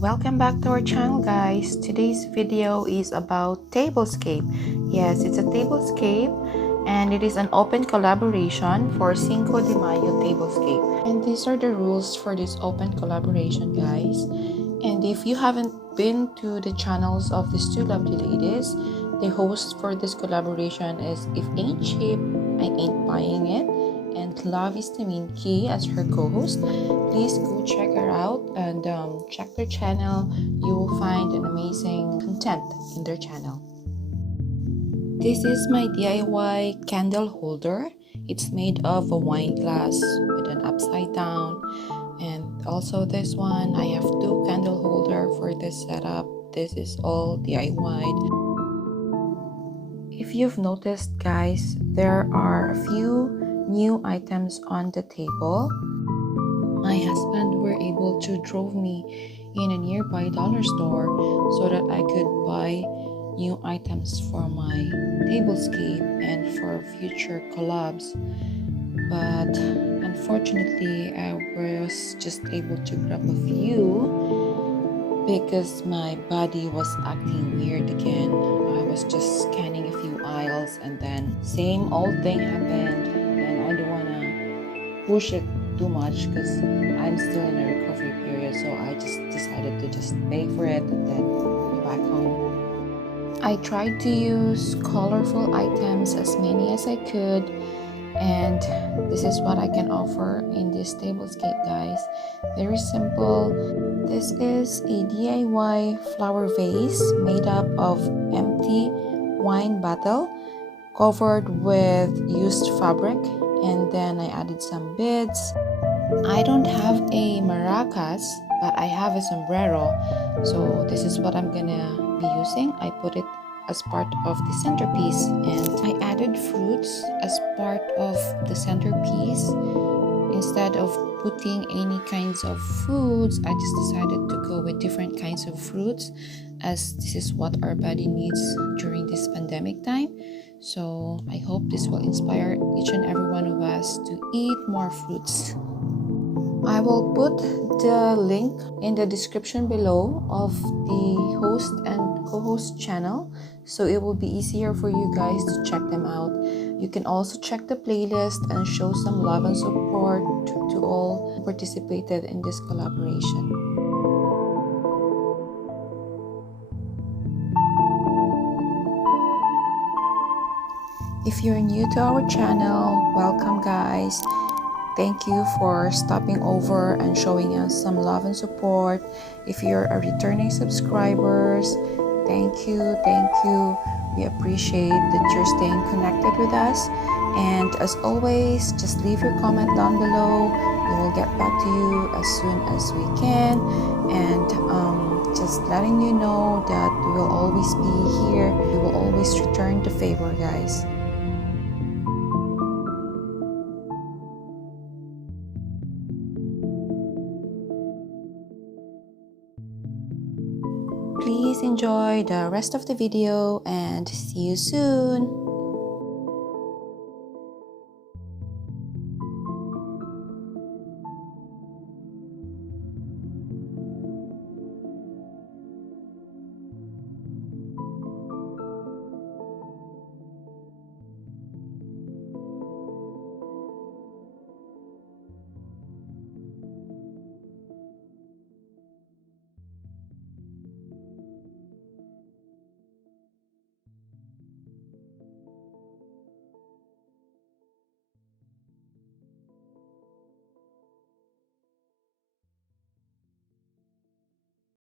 Welcome back to our channel, guys. Today's video is about Tablescape. Yes, it's a Tablescape and it is an open collaboration for Cinco de Mayo Tablescape. And these are the rules for this open collaboration, guys. And if you haven't been to the channels of these two lovely ladies, the host for this collaboration is If Ain't Cheap, I Ain't Buying It, and Love is the main key as her co-host. Please go check her out and check their channel. You will find an amazing content in their channel. This is my DIY candle holder. It's made of a wine glass with an upside down, and also this one, I have two candle holder for this setup. This is all DIY. If you've noticed, guys, there are a few new items on the table. My husband were able to drove me in a nearby dollar store so that I could buy new items for my tablescape and for future collabs. But unfortunately, I was just able to grab a few because my body was acting weird again. I was just scanning a few aisles and then same old thing happened, and I don't want to push it too much because I'm still in a recovery period, so I just decided to just pay for it and then go back home. I tried to use colorful items as many as I could, and this is what I can offer in this tablescape, guys. Very simple. This is a DIY flower vase made up of empty wine bottle covered with used fabric, and then I added some beads. I don't have a maracas, but I have a sombrero, so this is what I'm gonna be using. I put it as part of the centerpiece, and I added fruits as part of the centerpiece. Instead of putting any kinds of fruits, I just decided to go with different kinds of fruits, as this is what our body needs during this pandemic time. So I hope this will inspire each and every one of us to eat more fruits. I will put the link in the description below of the host and co-host channel, so it will be easier for you guys to check them out. You can also check the playlist and show some love and support to all who participated in this collaboration. If you're new to our channel, welcome, guys. Thank you for stopping over and showing us some love and support. If you're a returning subscribers, thank you. We appreciate that you're staying connected with us. And as always, just leave your comment down below. We will get back to you as soon as we can. And just letting you know that we will always be here. We will always return the favor, guys. Please enjoy the rest of the video and see you soon.